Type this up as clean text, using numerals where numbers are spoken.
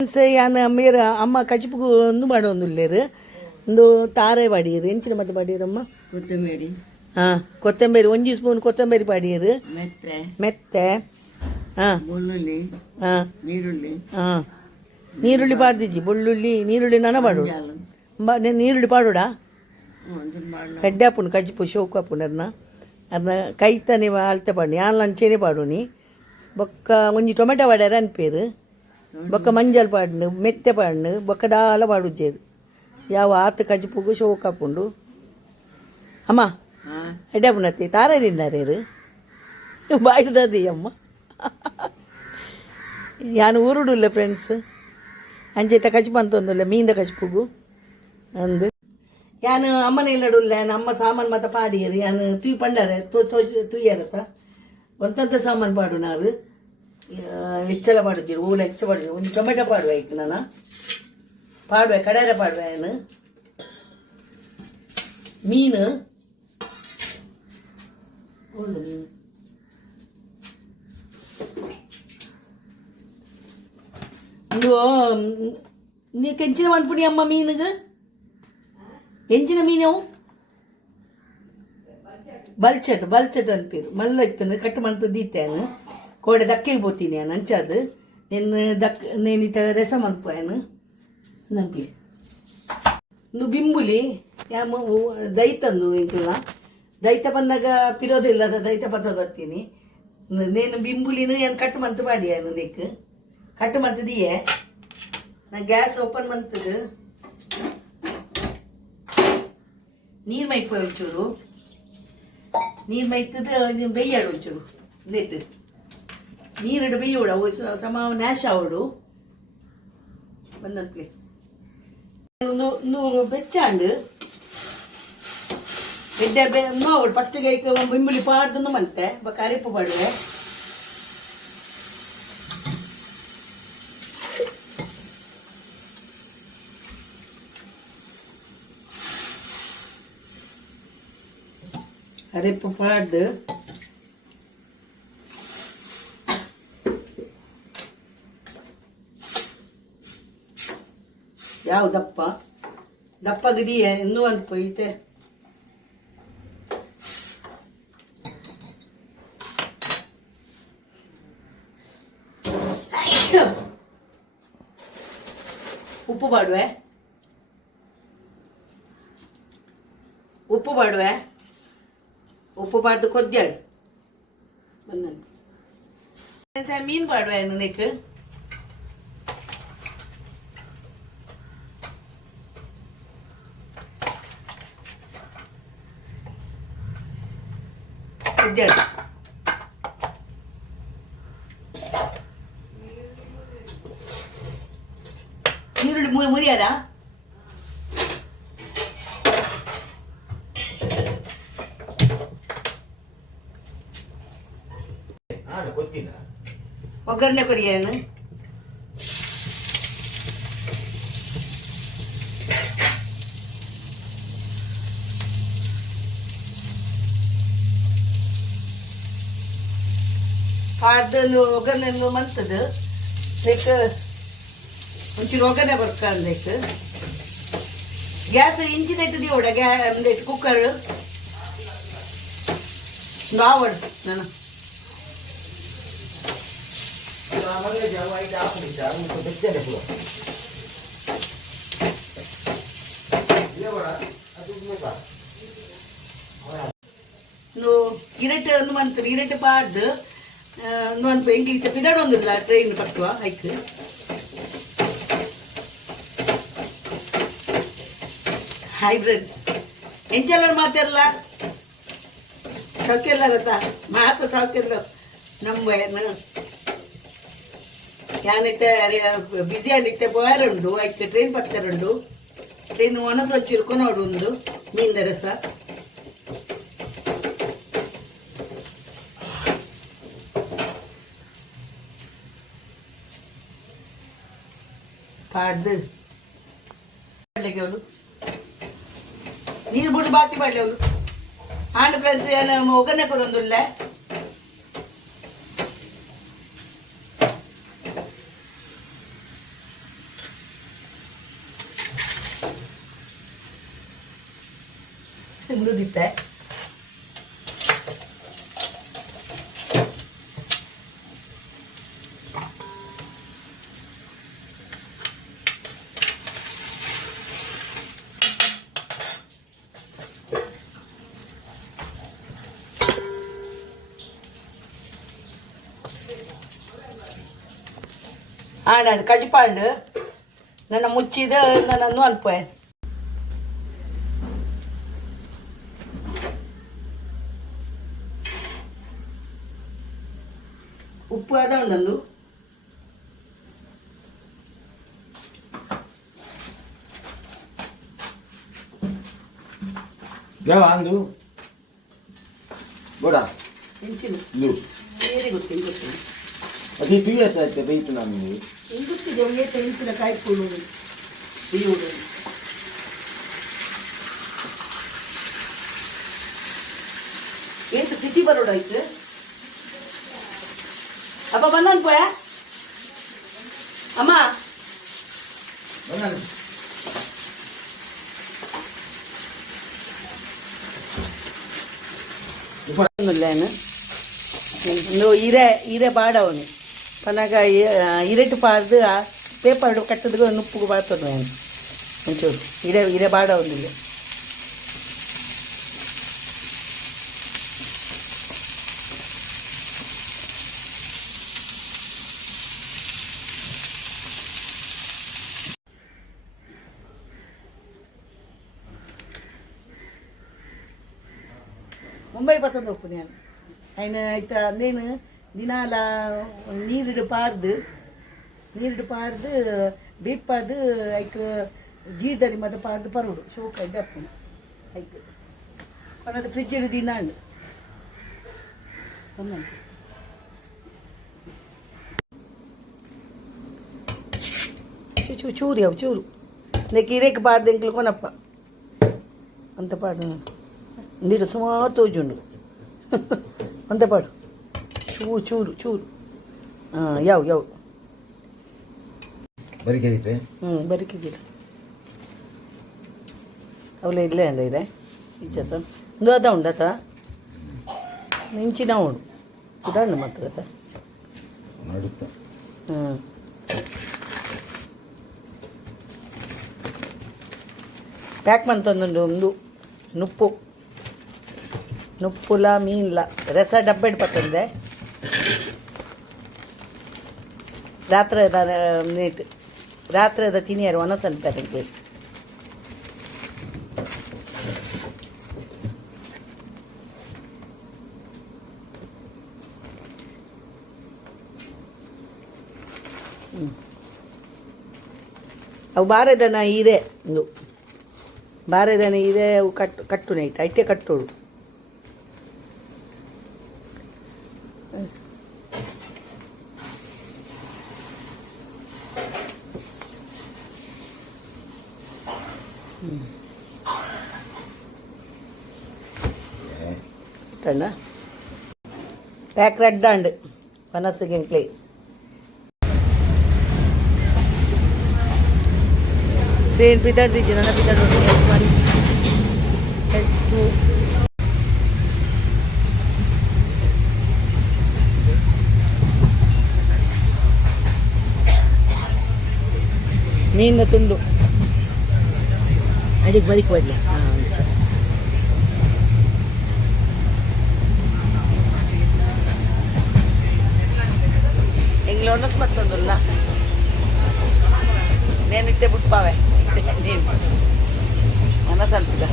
ಯಾನ ಮೇರ ಅಮ್ಮ ಕಚಿಪುಗು ಒಂದು ಮಾಡೋದಿಲ್ಲೇರು ಒಂದು ತಾರೆ ಬಾಡಿಯರು ಎಂಚಿನ ಮತ್ತೆ ಬಾಡಿಯರಮ್ಮ ಕೊತ್ತಂಬರಿ ಕೊತ್ತಂಬರಿ 1 ಸ್ಪೂನ್ ಕೊತ್ತಂಬರಿ ಬಾಡಿಯರು ಮೆತ್ತೆ ಬೆಳ್ಳುಳ್ಳಿ ನೀರುಳ್ಳಿ ನೀರುಳ್ಳಿ ಪಾಡ್ದಿಜ್ಜಿ ಬೆಳ್ಳುಳ್ಳಿ ನೀರುಳ್ಳಿ ನನ್ನ ಪಾಡು ನೀರುಳ್ಳಿ ಪಾಡೋಡಾ ಕಡ್ಡಾಪುಂಡು ಕಜಿಪು ಶೋಕಾಪುಂಡು ಅದನ್ನ ಕೈತ ನೀವು ಅಳ್ತೆ ಪಾಡು ಯಾನ್ ಲಂಚೇನೆ ಪಾಡು ನೀ ಬೊಕ್ಕ ಒಂಜಿ ಟೊಮೆಟೊ ಪಾಡ್ಯಾರ ಅನ್ಪೇರು ಬೊಕ್ಕ ಮಂಜಲ್ ಪಾಡ್ನು ಮೆತ್ತೆ ಪಾಡ್ನು ಬೊಕ್ಕ ದಾಲ ಪಾಡುಜ್ಜೇರು ಯಾವ ಆತು ಕಜಿಪುಗು ಶೋಕಾಪುಂಡು ಅಮ್ಮ ಎಡ್ಡಾಪುನತ್ತಿ ತಾರದಿಂದಾರೇರು ಬಾಡಿದದಿ ಅಮ್ಮ ಯಾನು ಊರುಡುಲ್ಲ ಫ್ರೆಂಡ್ಸ್ ಅಂಚೆತ ಕಜಿಪು ಅಂತೊಂದುಲ್ಲ ಮೀಂದ ಕಜಿಪುಗು ಅಂದು ಯಾನು ಅಮ್ಮನ ಇಲ್ಲಡುಲ್ಲ ಅಮ್ಮ ಸಾಮಾನು ಮತ್ತೆ ಪಾಡಿಯರು ಯಾನು ತುಯ್ ಪಂಡಾರೆ ತುಯ್ಯಾರತ್ತ ಒಂತಂತ ಸಾಮಾನು ಪಾಡು ನಾವು ಹೆಚ್ಚೆಲ್ಲ ಪಾಡುತ್ತೀರಿ ಊಲ ಹೆಚ್ಚ ಪಾಡುತ್ತೀರಿ ಒಂದು ಟೊಮೆಟೊ ಪಾಡುವ ಆಯ್ತು ನಾನು ಪಾಡುವೆ ಕಡಾರ ಪಾಡುವೆ ಏನು ಮೀನು ಒಂದು ಮೀನು ಇದು ನೀ ಕೆಂಚಿನ ಮಾಡ್ಬಿಡಿ ಅಮ್ಮ ಮೀನಿಗೆ ಎಂಚಿನ ಮೀನವು ಬಲ್ಚಟ್ ಅನ್ಪೀರು ಮಲ್ಲ ಇತ್ತು ಕಟ್ಟು ಮಂತು ದೀತೇನು ಕೋಡೆ ದಕ್ಕೆಗೆ ಬೋತೀನಿ ನಾನು ಅಂಚದು ನೇನಿತ ರಸ ಮನ್ಪೇನು ನಂಪಿ ಇನ್ನು ಬಿಂಬುಲಿ ಯಾಮ ದೈತಂದು ಇಂಕಲ್ಲ ದೈತ ಬಂದಾಗ ಪಿರೋದಿಲ್ಲದ ದೈತ ಪತ್ರ ಬರ್ತೀನಿ ನೇನು ಬಿಂಬುಲಿನ ಏನು ಕಟ್ಟು ಮಂತು ಮಾಡಿ ಏನು ದಿಕ್ಕು ಕಟ್ಟು ಮಂತದಿಯೇ ನಾ ಗ್ಯಾಸ್ ಓಪನ್ ಮಂತದು ನೀರು ಮೈಪೋಯ್ ಒಂಚೂರು ನೀರು ಮೈತದ ಬೆಯ್ಯಾಡು ಒಂಚೂರು ಲೇಟ್ ನೀರಿಡು ಬೆಯ್ಯೋಡ ಸಮ ನ್ಯಾಶ ಅವಡು ಬಂದನ್ಪ್ಲೆ ಒಂದು ಬೆಚ್ಚಾಂಡು ಎಡ್ಡೆ ನೋಡು ಫಸ್ಟಿಗೆ ಬಿಂಬುಳಿ ಪಾಡ್ದು ಮಂತೆ ಬಕ್ಕ ಅರಿಪ್ಪು ಪಾಡುವೆ ಅರಿಪ್ಪು ಪಾಡ್ದು ಯಾವ ದಪ್ಪ ಗದಿಯೇ ಇನ್ನೂ ಅನ್ಪ ಐತೆ ಉಪ್ಪು ಪಾಡುವೆ ಉಪ್ಪು ಪಾಡ್ದು ಕೊದ್ದಾಡು ಬಂದ ಮೀನು ಪಾಡುವೆ ನನಗೆ ಕೊದ್ದಾಡು ನೀರುಳ್ಳಿ ಮುರಿಯಾದ ಒಗ್ಗರಣೆ ಕೊರಿಯೇನು ಪಾಡ್ದು ಒಗ್ಗರಣೆ ಮಂತದ್ದು ಲೈಕ್ ಒಂಚೂರು ಒಗ್ಗರಣೆ ಬರ್ಕಂದೈತು ಗ್ಯಾಸ್ ಇಂಚಿದೈತು ದಿಯೋಡ ಕುಕ್ಕರ್ ಆವಡು ನಾನು ಇರಟೆ ಒಂದು ಮಂತ್ರಿ ಇರಟೆ ಪಾಡ್ದು ಒಂದು ಎಂಟಿ ಪಿದಾಡೊಂದಿಲ್ಲ ಟ್ರೈನ್ ಪಟ್ಟುವ ಐಕ್ ಹೈಬ್ರಿಡ್ ಎಂಚೆಲ್ಲ ಮಾತೆಲ್ಲ ಸೌಖ್ಯ ಎಲ್ಲ ಗೊತ್ತಾ ಮಾತ ಸೌಖ್ಯ ನಮ್ಮ ಯಾನಿತ್ತೆ ಬಿಸಿ ಆಗಿತ್ತೆ ಪೋಯಾರುಂಡು ಐತೆ ಟ್ರೈನ್ ಪಡ್ತಾರುಂಡು ಟ್ರೈನ್ ಒಣಸ ಹಚ್ಚಿರ್ಕೊ ನೋಡು ಒಂದು ಮೀನಿನ ರಸ ಪಾಡ್ದು ಅವಳು ನೀರು ಬಿಟ್ಟು ಬಾಕಿ ಮಾಡಲಿ ಅವಳು ಆಂಡ್ ಫ್ರೆಂಡ್ಸ್ ಏನು ಒಗ್ಗರಣೆ ಕೊರೊಂದುಲ್ಲ ಉಂಡುದಿತ್ತೆ ಆಡಾಡು ಕಜಿಪಾಂಡು ನನ್ನ ಮುಚ್ಚಿದ ನನ್ನನ್ನು ಅನ್ಪೋಯ್ ಉಪ್ಪು ಅದ ಉಂಡಂದು ಯಾವ ಅಂದು ಬೋಡ ಹೆಂಚಿನ ಲು ಬೇರೆ ಗೊತ್ತಿಲ್ಲ ಗೊತ್ತಿಲ್ಲ ಅದೇ ತುಯ್ಯತ್ತ ರೈತ ನಾನು ಹಿಂಗೆ ಗೊತ್ತಿದೆ ಏತ ಹೆಂಚಿನ ಕಾಯ್ಕೊಳ್ಳು ಬಿಯುವುದು ಏತ ಸಿಟಿ ಬರೋಡಾಯ್ತು ಅಪ್ಪ ಬಂದ ಅನ್ಪೋಯ ಅಮ್ಮ లేను నువ్వు ఈరే పాడవుని పనగా ఇరెట్టు పాడు పేపర్ కట్టదుగా నుప్పుకు పాడుతున్నాను నేను కొంచెం ఇరే బాడ ఉంది ಮುಂಬೈ ಬರ್ತಂದು ಹೋಗ್ತು ನಾನು ఆయన అయితే నేను ದಿನಾಲ ನೀರಿಡು ಪಾರ್ದು ಬೀಪಾರ್ದು ಐಕ್ ಜೀರ್ದರಿ ಮತ್ತೆ ಪಾರ್ದು ಪರೋಡು ಶೋಕ ಡಪ್ಪು ಐಕ್ ಪನ್ನದು ಫ್ರಿಡ್ಜ್ ದಿನಾಂಡು ಚೂರು ಅವು ಚೂರು ನೆಕ್ ಇರೇಕ್ ಪಾಡ್ದು ಎಂಕ್ಲು ಕೊನಪ್ಪ ಅಂತ ಪಾಡು ನೀರು ಸುಮಾರು ತೋಜುಂಡು ಅಂತ ಪಾಡು ಚೂರು ಯಾವ ಬರಿಕೆ ಬರಿಕಿದ್ದೀರ ಅವಳೆ ಇಲ್ಲೇ ಅಂದ ಇದೆ ಈಚತ ಒಂದು ಅದ ಉಂಡತ ಇಂಚಿನ ಉಂಡು ಉಡಾಂಡು ಮಾತ್ರ ನಡುತ್ತ ಪ್ಯಾಕ್ ಮಾಡ್ತಂದು ಒಂದು ನುಪ್ಪುಲ ಮೀನ್ಲ ರಸ ಡಬ್ಬೆಡ್ ಪತ್ತಂದೆ ರಾತ್ರಿ ಅದ ತಿನಿಯಾರು ಒನಸಂತ ಅದಕ್ಕೆ ಅವು ಬಾರದನ ಹೀರೆ ಒಂದು ಬಾರದನ ಹೀರೆ ಅವು ಕಟ್ಟು ನೈಟ್ ಐತೆ ಕಟ್ಟೋಳು ಪ್ಯಾಕ್ ರೆಡ್ಡಾಂಡು ಪನಸಿಗೆ ಕ್ಲೇ ಟ್ರೈನ್ ಪಿದಾಡ್ದಿಜ್ಜಿ ನನ್ನ ಪಿದಾಡ್ S1 S2 ಮೀನಿನ ತುಂಡು ಅಡಿಗೆ ಬರಿಕ್ ಬರಲಿ ಎಂಗ್ಲೋನಸ್ ಮತ್ತೊಂದಲ್ಲ నేనిద్దే బుట్పావే నేను మనసంతుగా